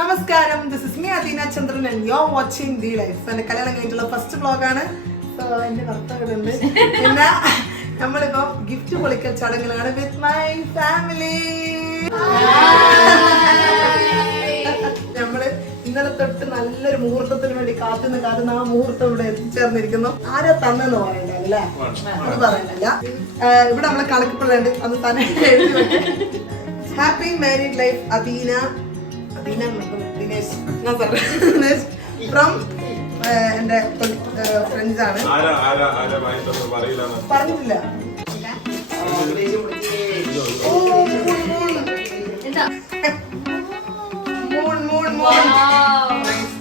നമസ്കാരം, this is me Adeena Chandran and you are watching the life. എൻ്റെ കല്യാണം കഴിഞ്ഞിട്ടുള്ള ഫസ്റ്റ് വ്ളോഗാണ്. സോ എൻ്റെ ഭർത്താവുണ്ട്. പിന്നെ നമ്മളിപ്പോൾ ഗിഫ്റ്റ് പൊളിക്കൽ ചടങ്ങിലാണ് വിത്ത് മൈ ഫാമിലി. നമ്മള് ഇന്നലെ തൊട്ട് നല്ലൊരു മുഹൂർത്തത്തിന് വേണ്ടി കാത്തുന്ന ആ മുഹൂർത്തം ഇവിടെ എത്തിച്ചേർന്നിരിക്കുന്നു. ആരാ തന്നെന്ന് പറയണ്ട അല്ലേ? അത് പറയുന്നില്ല. ഇവിടെ നമ്മളെ കണക്കിപ്പിള്ളുണ്ട്, അത് തന്നെ എഴുതി വെക്കും. Happy married life Adeena Dinesh from എന്റെ ഫ്രണ്ട്സ് ആണ്. പറഞ്ഞില്ല.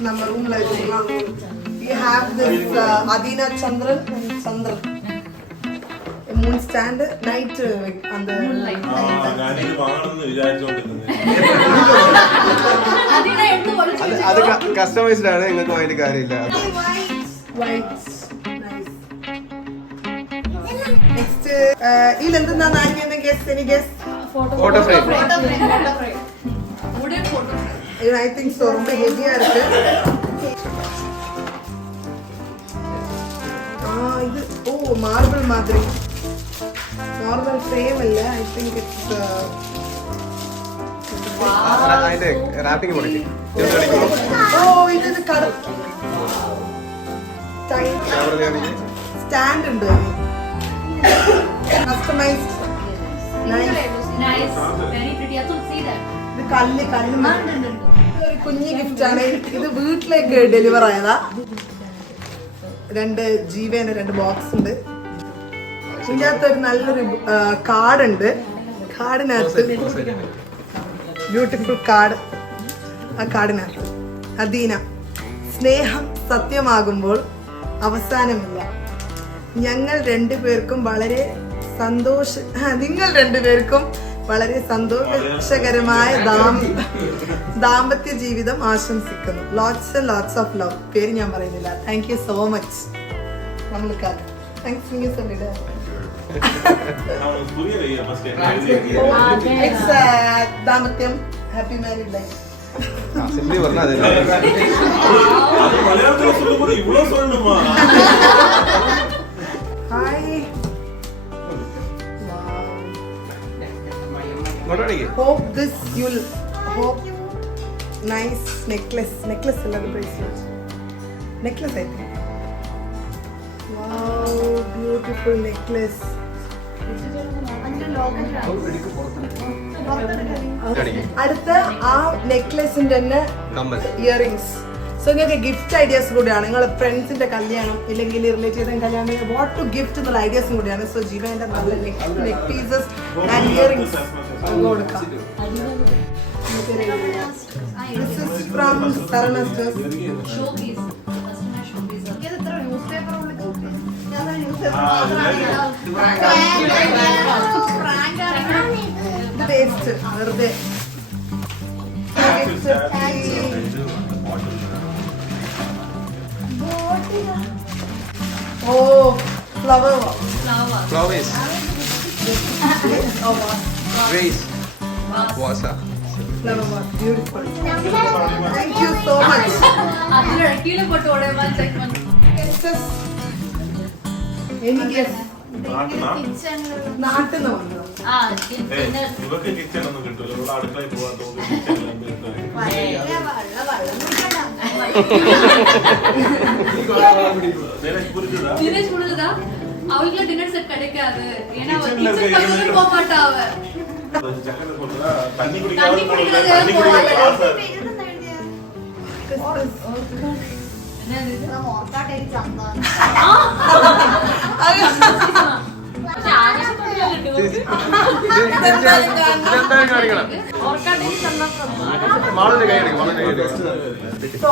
நம்ம ரூம்ல இருக்கோம். We have this Adina Chandran moon stand night அந்த moonlight. ഞാൻ ഇത് വാങ്ങണമെന്ന് വിചാരിച്ചോണ്ടിരുന്നു. Adina എടുത്ത് പൊളിച്ചു. അത് കസ്റ്റമൈസ്ഡ് ആണ്, നിങ്ങൾക്ക് വേണ്ടി കാര്യമില്ല. White nice. Next ഇലെന്താ നാനിയെന്ന guess any guess? Photo frame. Wooden photo frame. I think so. ரொம்ப ஹெவியா இருக்கு. இது மார்பிள் மாதிரி. நார்மல் ஃப்ரேம் இல்ல. I think it's അതിന്റെ റാപ്പിംഗ് കൊടുക്കി. ഇത് കട സ്റ്റാൻഡ് ഉണ്ട്. Customised nice very pretty. I thought see that. ഇത് കല്ല് ഒരു കുഞ്ഞു ഗിഫ്റ്റ് ആണ്. ഇത് വീട്ടിലേക്ക് ഡെലിവർ ആയതാ. 2 ജീവന് 2 ബോക്സ് ഉണ്ട്. ഇതിൻ്റെ അകത്ത് ഒരു നല്ലൊരു കാർഡ് ഉണ്ട്. കാർഡിനകത്ത് ബ്യൂട്ടിഫുൾ കാർഡ്. ആ കാർഡിനകത്ത് അദീന, സ്നേഹം സത്യമാകുമ്പോൾ അവസാനമില്ല. നിങ്ങൾ രണ്ടുപേർക്കും വളരെ വളരെ സന്തോഷകരമായ ദാമ്പത്യ ജീവിതം ആശംസിക്കുന്നു. Lots and lots of love. പേര് ഞാൻ പറയുന്നില്ല. Thank you so much. നമ്മൾക്ക് ദാമ്പത്യം happy married life. Hi. Hope this you'll hope nice necklace alla bracelet necklace I think. Wow, beautiful necklace. അടുത്ത ആ നെക്ലസിന്റെ തന്നെ ഇയറിംഗ്സ്. സോ നിങ്ങൾക്ക് ഗിഫ്റ്റ് ഐഡിയാസ് കൂടിയാണ്. നിങ്ങളെ ഫ്രണ്ട്സിന്റെ കല്യാണം ഇല്ലെങ്കിൽ റിലേറ്റീവ്സിന്റെ കല്യാണം വാട്ട് ടു ഗിഫ്റ്റ് എന്നുള്ള ഐഡിയാസും കൂടിയാണ്. സോ ജീവന്റെ നല്ല നെക്ക് പീസസ് ആൻഡ് ഇയറിംഗ്സ് കൊടുക്കാം. This is from Sarana Stores. Showpiece. Customer showpiece. ഇതെത്ര ന്യൂസ്പേപ്പർ വേസ്റ്റ് വെറുതെ. Flowers. Grace. Wasa. Flower was beautiful. Thank you so much. adile kile pottu odeva check pannu. Any guess? Kitchen നാട്ടിന്ന് വന്നു. ഇവർക്ക് kitchen ഒന്നും കിട്ടില്ല. ഇവിടെ അടുക്കളയിൽ പോകാത്തോണ്ട് ദിനേശ് പുരിച്ചതാ. അവൾക്ക് ഡിന്നർ സെറ്റ് கிடைக்காது. ஏனா அவ கிச்சன் பக்கத்துல போக மாட்டா. அவ தண்ணி குடிக்காத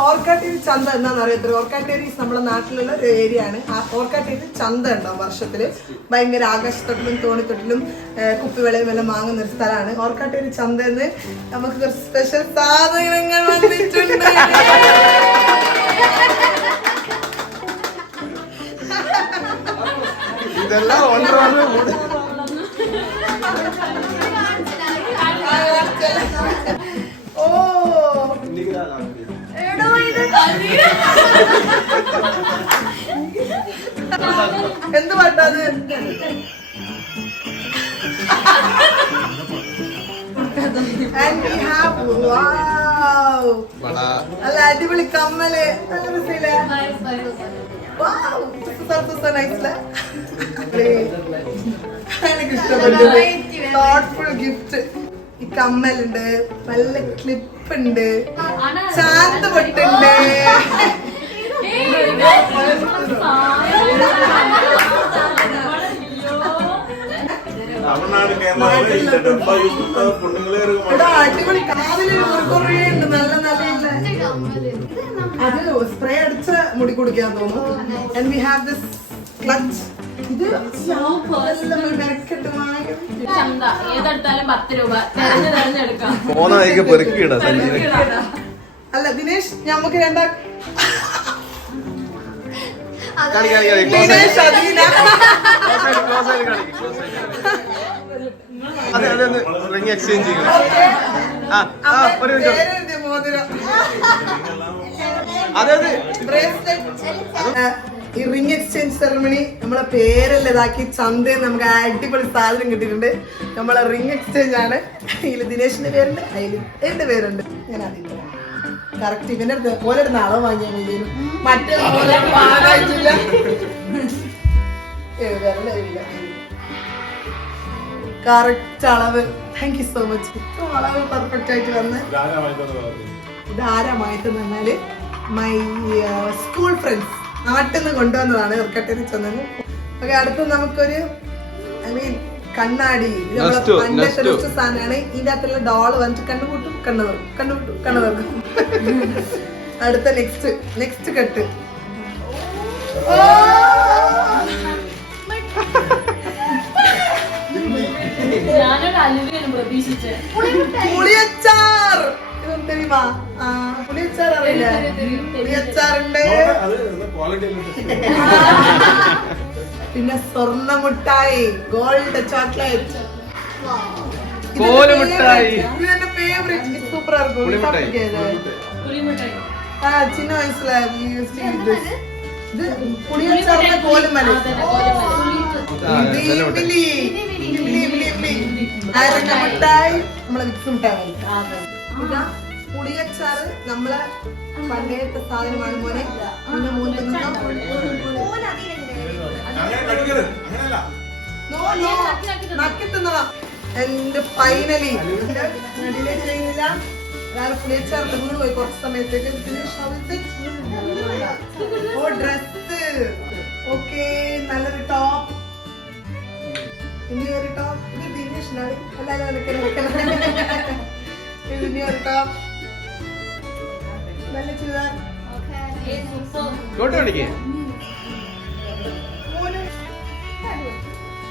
ഓർക്കാട്ടേരി ചന്ത എന്നാന്ന് അറിയത്തില്ല. ഓർക്കാട്ടേരി നമ്മുടെ നാട്ടിലുള്ള ഒരു ഏരിയ ആണ്. ഓർക്കാട്ടേരി ചന്ത ഉണ്ടാവും വർഷത്തില്. ഭയങ്കര ആകാശത്തൊട്ടിലും തോണിത്തൊട്ടിലും കുപ്പിവെളയും എല്ലാം വാങ്ങുന്ന ഒരു സ്ഥലമാണ് ഓർക്കാട്ടേരി ചന്ത എന്ന്. നമുക്ക് കുറച്ച് സ്പെഷ്യൽ സാധനങ്ങൾ വന്നിട്ടുണ്ട്. ഇതെല്ലാം എന്ത് പാട്ടത്? And we have നല്ല അടിപൊളി കമ്മല്. നല്ല രസമില്ലേ? എനിക്ക് ഇഷ്ടപ്പെട്ടു. Thoughtful gift. ഈ കമ്മലുണ്ട്, നല്ല ക്ലിപ്പ് ഉണ്ട്, ചാന്ത് പൊട്ടുണ്ട്. അടിപൊളി കാതില് കുറേ ഉണ്ട്. നല്ല നല്ല അത് സ്പ്രേ അടിച്ച മുടി കുടിക്കാൻ തോന്നുന്നു. And we have this clutch. ഇത് അല്ല ദിനേശ്, നമുക്ക് രണ്ടാ ദിനേശ് അദീന എക്സ്ചേഞ്ച് ഈ റിംഗ് എക്സ്ചേഞ്ച് സെറമണി നമ്മളെ പേരെല്ലാം ഇതാക്കി ചന്തയിൽ നമുക്ക് അടിപൊളി സാധനം കിട്ടിയിട്ടുണ്ട്. നമ്മളെ റിംഗ് എക്സ്ചേഞ്ച് ആണ്. ഇതിൽ ദിനേശിന്റെ പേരുണ്ട്, അതിൽ എന്റെ പേരുണ്ട്. ഞാൻ അറിയില്ല കറക്റ്റ്. ഇവന്റെ അടുത്ത് ഓരോ നാളെ വാങ്ങിയാൽ മതിയും മറ്റേ പാടായിട്ടില്ല. കറക്റ്റ് അളവ്. Thank you so much. ഇത്ര അളവ് പെർഫെക്റ്റ് ആയിട്ട് വന്ന് ധാരാളമായിട്ട് നിന്നാല് മൈ സ്കൂൾ ഫ്രണ്ട്സ് നാട്ടിൽ നിന്ന് കൊണ്ടുവന്നതാണ്. ഇവർക്കട്ടെ ചെന്നു. ഓക്കെ, അടുത്ത് നമുക്കൊരു കണ്ണാടി. ഇത് നമ്മളെ പണ്ടത്തെ ടെസ്റ്റ് സാധനമാണ്. ഇതിന്റെ അകത്തുള്ള ഡോള് വന്നിട്ട് കണ്ണുകൂട്ടും, കണ്ണു തുറക്കും. അടുത്ത നെക്സ്റ്റ് കെട്ട്. പുളിയച്ചാർ. தெரியுமா? புளியச்சார் അറിയില്ല? പുളിയച്ചാറുണ്ട്. പിന്നെ സ്വർണ്ണ മുട്ടായി, ഗോൾഡ് ചോക്ലേറ്റ്, എന്റെ ഫേവറേറ്റ്. സൂപ്പർ ആയിരിക്കും. ചിന്ന വയസ്സില ഇത് പുളിയച്ചാറിന്റെ കോലുമല. മുട്ടായി നമ്മളെ വിക്സ് മിഠായി. ഇതാ പുളിയച്ചാറ് നമ്മളെ പണ്ടത്തെ സാധനമാണ് മോനെ. പിന്നെ മോനെ നക്കിത്തുന്നതാ. എന്റെ ഫൈനലി ഡിലേ ചെയ്യുന്നില്ല. ഞാൻ പുളിയച്ചാറിന്റെ വീട് പോയി കുറച്ച് സമയത്തേക്ക്. ഓ ഡ്രസ്. ഓക്കെ, നല്ലൊരു ടോപ്പ്. ഇനി ഒരു ടോപ്പ്. ഇത് ദിനേഷിനാണ്. എല്ലാവരും ഇതിന്റെ ഒരു ടോപ്പ്. നല്ല ചുരിദാർ.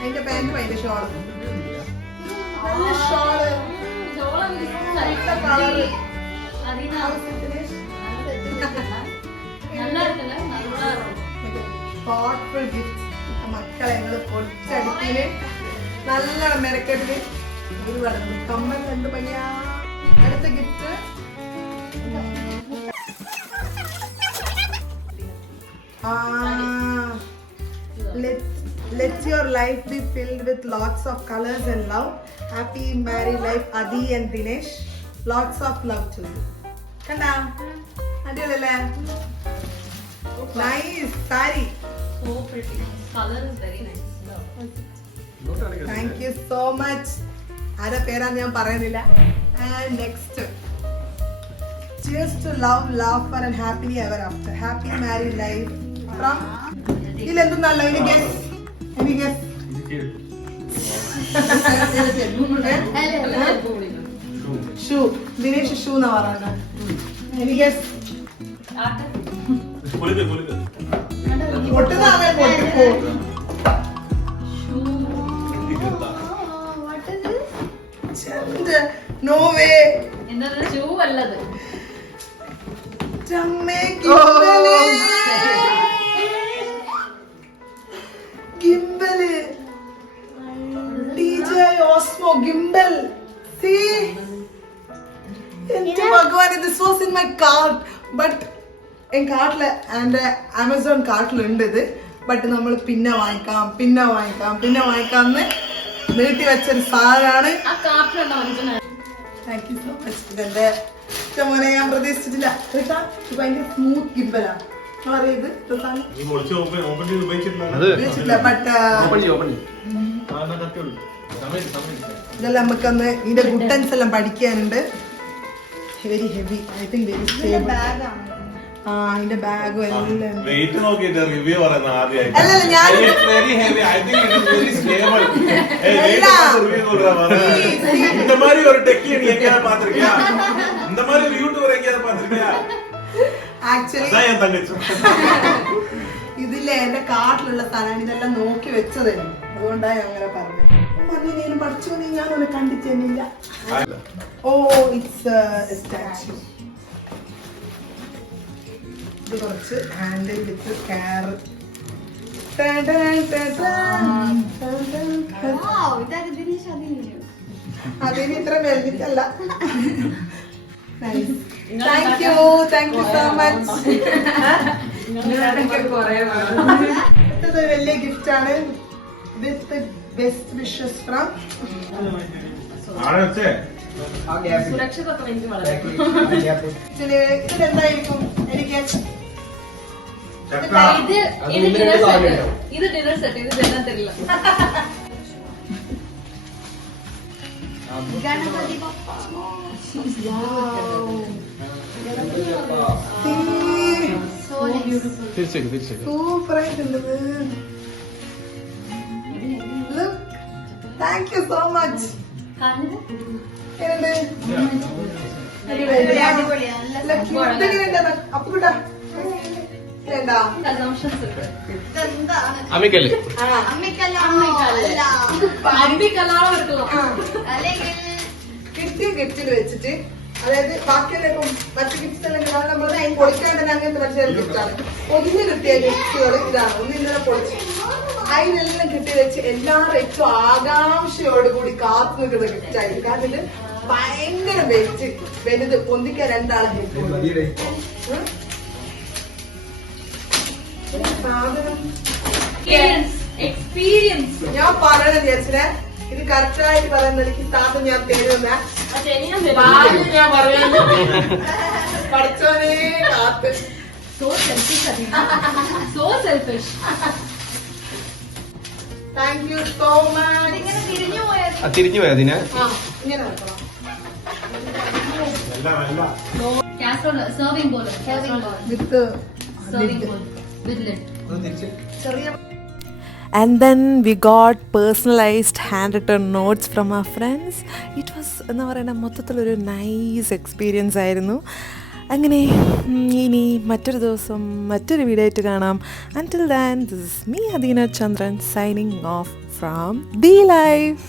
അതിന്റെ പാന്റും അതിന്റെ ഷോളും. നല്ല ഷോള്, നല്ല കളറ്. Thoughtful gift. മക്കളെ ഞങ്ങള് പൊടിച്ചടിക്കില് നല്ലോണം മെനക്കെട്ടില് ഒരുപാട് കമ്മൽ. എന്ത് പയ്യാ. അടുത്ത gift let your life be filled with lots of colors and love. Happy married life, Adi and Dinesh. Lots of love to you. Kanda adiyalale. Nice saree. So pretty. Color is very nice. Thank you so much. ആരെ പേരാന്ന് ഞാൻ പറയുന്നില്ല. And next, cheers to love, laughter and happily ever after. Happy married life from ഇലെന്തുന്നല്ല. Any guess? Shoe. Dinesh shoe എന്നാ പറയുന്നത്. Any guess? പൊട്ടുന്നതാണ്. പൊട്ടിപ്പോ. No way. എന്താണ് shoe അല്ലത്? ഗിംബല്. DJ Osmo gimbal. See? Into Bhagwan, this was in my cart but എൻ കാർട്ടില് എൻ്റെ Amazon കാർട്ടിലുണ്ട് ഇത്. But നമ്മൾ പിന്നെ വാങ്ങിക്കാമെന്ന് നീട്ടി വെച്ചൊരു സാധനമാണ്. ആ കാപ്പിലുണ്ടോ മനസ്സിലായി? Thank you so much. ഇതെന്റെ മോനെ ഞാൻ പ്രതീക്ഷിച്ചിട്ടില്ല. ഇത് ഭയങ്കര സ്മൂത്ത് ഗിംബലാണ്. അറിയത് ഇതെല്ലാം നമുക്കൊന്ന് ഇതിന്റെ ഗുട്ടൻസ് എല്ലാം പഠിക്കാനുണ്ട്. Very heavy, I think very stable. ആ ഇതിന്റെ ബാഗും എല്ലാം വെയിറ്റ് നോക്കിയിട്ട് റിവ്യൂ പറയുന്ന ആദ്യമായിട്ട്. അല്ലല്ല ഞാൻ very heavy, I think it is very stable. Review കൊടുക്കുക. இந்த மாதிரி ஒரு டெக்கி நீ எங்கயாவது பாத்திருக்கியா? இந்த மாதிரி ஒரு யூடியூபர் எங்கயாவது பாத்திருக்கியா? ആക്ച്വലി அதான் என் தங்கச்சி. ഇതില്ലേ എന്റെ കാട്ടിലുള്ള സാധനമാണ്. ഇതെല്ലാം നോക്കി വെച്ചതായിരുന്നു, അതുകൊണ്ടാണ് അങ്ങനെ പറഞ്ഞത്. മഞ്ഞേനും പഠിച്ചു ഞാനൊന്ന് കണ്ടിട്ടില്ല. Oh it's statue. ഇത് കുറച്ച് ഹാൻഡിൽ വിത്ത് കെയർ. അതിന് ഇത്ര വലുതല്ല. Thank you so much. അടുത്തത് വലിയ ഗിഫ്റ്റ് ആണ്. With best wishes from. ആരെ വെച്ചേ? സുരക്ഷിതൊക്കെ എനിക്ക് വളരെ ഇതിലെന്തായിരിക്കും എനിക്ക് ചക്ക. ഇത് ഡിന്നർ സെറ്റ്. ഇത് തരാൻ തരില്ല. സൂപ്പർ ആയിട്ടുണ്ട്. Thank you so much. അപ്പൂടാ അമ്മിക്കല്ല്. കിട്ടിയ ഗിഫ്റ്റിൽ വെച്ചിട്ട്, അതായത് ബാക്കിയുള്ള മറ്റു ഗിഫ്റ്റ്സ് എല്ലാം നമ്മൾ പൊളിക്കാണ്ട് അങ്ങനത്തെ മറ്റേ ഗിഫ്റ്റാണ്. ഒന്നിന് കിട്ടിയ ഗിഫ്റ്റുകൾ ഇതാണ്. ഒന്ന് ഇന്നലെ പൊളിച്ച് അതിനെല്ലാം കിട്ടി വെച്ച് എല്ലാവരും ഏറ്റവും ആകാംക്ഷയോടുകൂടി കാത്തു നിൽക്കുന്ന ഗിഫ്റ്റ് ആയിരിക്കും. അതില് ഭയങ്കര വലുത് പൊന്തിക്കാൻ രണ്ടാളെ ഹെൽപ്പ്. സാധനം എക്സ്പീരിയൻസ്. ഞാൻ പറയണ ചേച്ചിനെ ഇത് കറക്റ്റായിട്ട് പറയുന്നത് എനിക്ക് സാധനം ഞാൻ തരുന്ന ഞാൻ പറയാൻ പഠിച്ചോനെ കാത്ത്. So selfish. So selfish. Thank you so much. തിരിഞ്ഞു പോയതിന് ഇങ്ങനെ വെക്കണം. Casserole, serving bowl. With Serving bowl with lid. ചെറിയ. And then we got personalized handwritten notes from our friends. It was എന്താ പറയുക, മൊത്തത്തിലൊരു നൈസ് എക്സ്പീരിയൻസ് ആയിരുന്നു. അങ്ങനെ ഇനി മറ്റൊരു ദിവസം മറ്റൊരു വീഡിയോ ആയിട്ട് കാണാം. Until then, this is me, Adina Chandran, signing off from The Life.